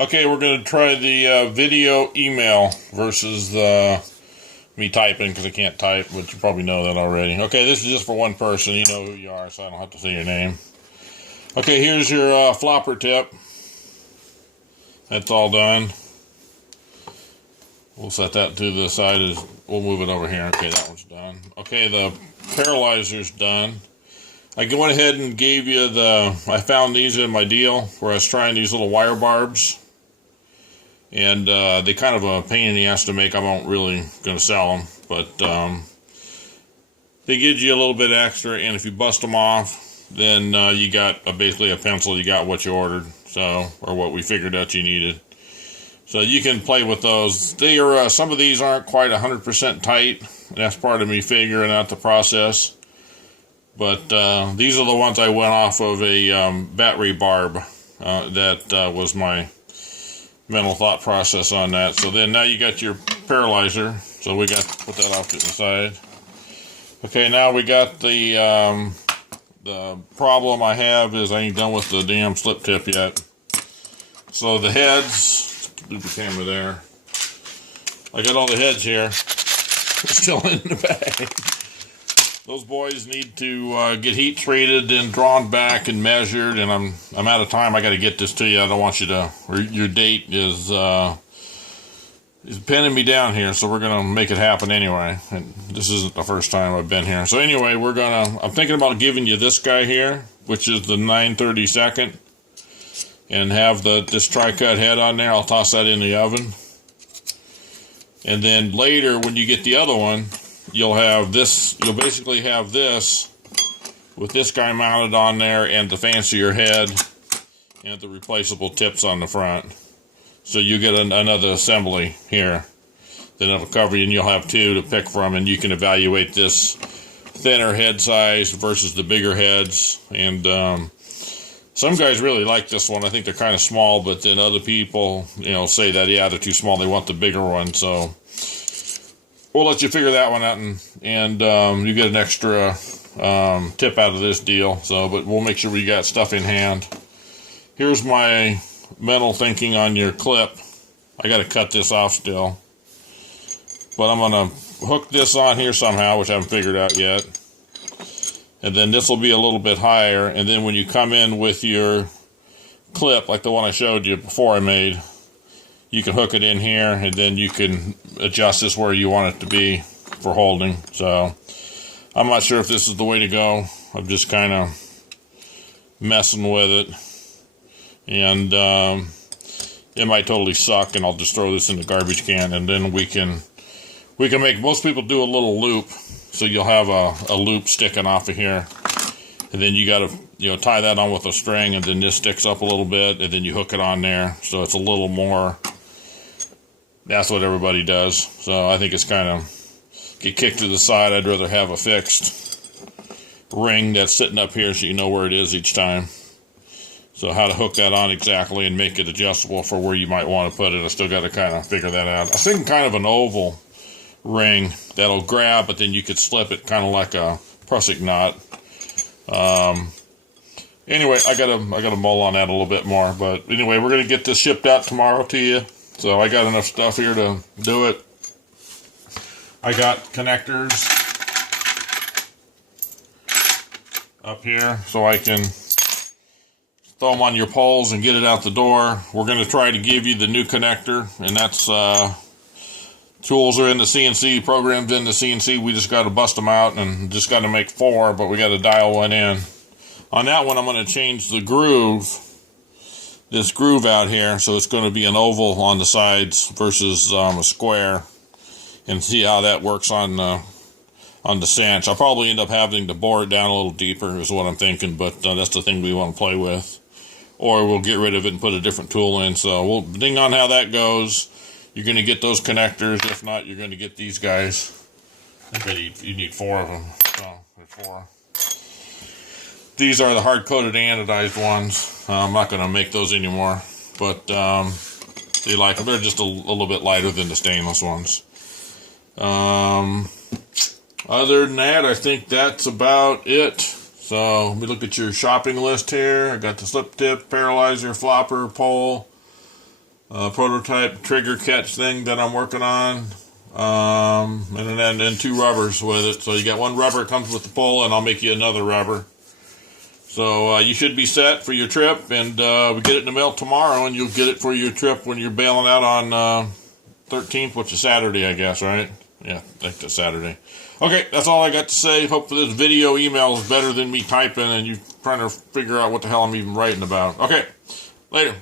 Okay, we're going to try the video email versus me typing because I can't type, but you probably know that already. Okay, this is just for one person. You know who you are, so I don't have to say your name. Okay, here's your flopper tip. That's all done. We'll set that to the side. We'll move it over here. Okay, that one's done. Okay, the paralyzer's done. I went ahead and gave you I found these in my deal where I was trying these little wire barbs. And they kind of a pain in the ass to make. I won't really going to sell them. But they give you a little bit extra. And if you bust them off, then you got basically a pencil. You got what you ordered. So, or what we figured out you needed. So you can play with those. They are some of these aren't quite 100% tight. That's part of me figuring out the process. But these are the ones I went off of a battery barb. That was my mental thought process on that. So then now you got your paralyzer. So we got to put that off to the side. Okay, now we got the problem I have is I ain't done with the damn slip tip yet. So the heads, move the camera there. I got all the heads here. Still in the bag. Those boys need to get heat treated and drawn back and measured, and I'm out of time. I got to get this to you. I don't want you to. Your date is pinning me down here, so we're gonna make it happen anyway. And this isn't the first time I've been here. So anyway, I'm thinking about giving you this guy here, which is the 9/32, and have this tri-cut head on there. I'll toss that in the oven, and then later when you get the other one. You'll have this, you'll basically have this with this guy mounted on there and the fancier head and the replaceable tips on the front. So you get another assembly here. Then it'll cover you and you'll have two to pick from and you can evaluate this thinner head size versus the bigger heads. And some guys really like this one. I think they're kind of small, but then other people, say that, yeah, they're too small. They want the bigger one. So we'll let you figure that one out, and you get an extra tip out of this deal. So, but we'll make sure we got stuff in hand. Here's my mental thinking on your clip. I got to cut this off still, but I'm gonna hook this on here somehow, which I haven't figured out yet. And then this will be a little bit higher. And then when you come in with your clip, like the one I showed you before I made. You can hook it in here, and then you can adjust this where you want it to be for holding. So I'm not sure if this is the way to go. I'm just kind of messing with it. And it might totally suck, and I'll just throw this in the garbage can, and then we can make, most people do a little loop. So you'll have a loop sticking off of here. And then you got to, tie that on with a string, and then this sticks up a little bit, and then you hook it on there. So it's a little more. That's what everybody does. So I think it's kind of get kicked to the side. I'd rather have a fixed ring that's sitting up here so you know where it is each time. So how to hook that on exactly and make it adjustable for where you might want to put it. I still got to kind of figure that out. I was thinking kind of an oval ring that'll grab, but then you could slip it kind of like a prusik knot. Anyway, I gotta mull on that a little bit more. But anyway, we're gonna get this shipped out tomorrow to you. So I got enough stuff here to do it. I got connectors up here so I can throw them on your poles and get it out the door. We're going to try to give you the new connector, and that's tools are in the CNC, programs in the CNC. We just got to bust them out and just got to make 4, but we got to dial one in. On that one, I'm going to change the groove. This groove out here, so it's going to be an oval on the sides versus a square, and see how that works on the cinch. I'll probably end up having to bore it down a little deeper is what I'm thinking, but that's the thing we want to play with. Or we'll get rid of it and put a different tool in. So we'll ding on how that goes. You're going to get those connectors. If not, you're going to get these guys. I bet you need 4 of them. So there's 4. These are the hard-coated anodized ones. I'm not going to make those anymore, but they like them. They're just a little bit lighter than the stainless ones. Other than that, I think that's about it. So let me look at your shopping list here. I got the slip tip, paralyzer, flopper, pole, prototype trigger catch thing that I'm working on. And then 2 rubbers with it. So you got 1 rubber comes with the pole, and I'll make you another rubber. So you should be set for your trip, and we get it in the mail tomorrow, and you'll get it for your trip when you're bailing out on 13th, which is Saturday, I guess, right? Yeah, I think that's Saturday. Okay, that's all I got to say. Hopefully this video email is better than me typing and you trying to figure out what the hell I'm even writing about. Okay, later.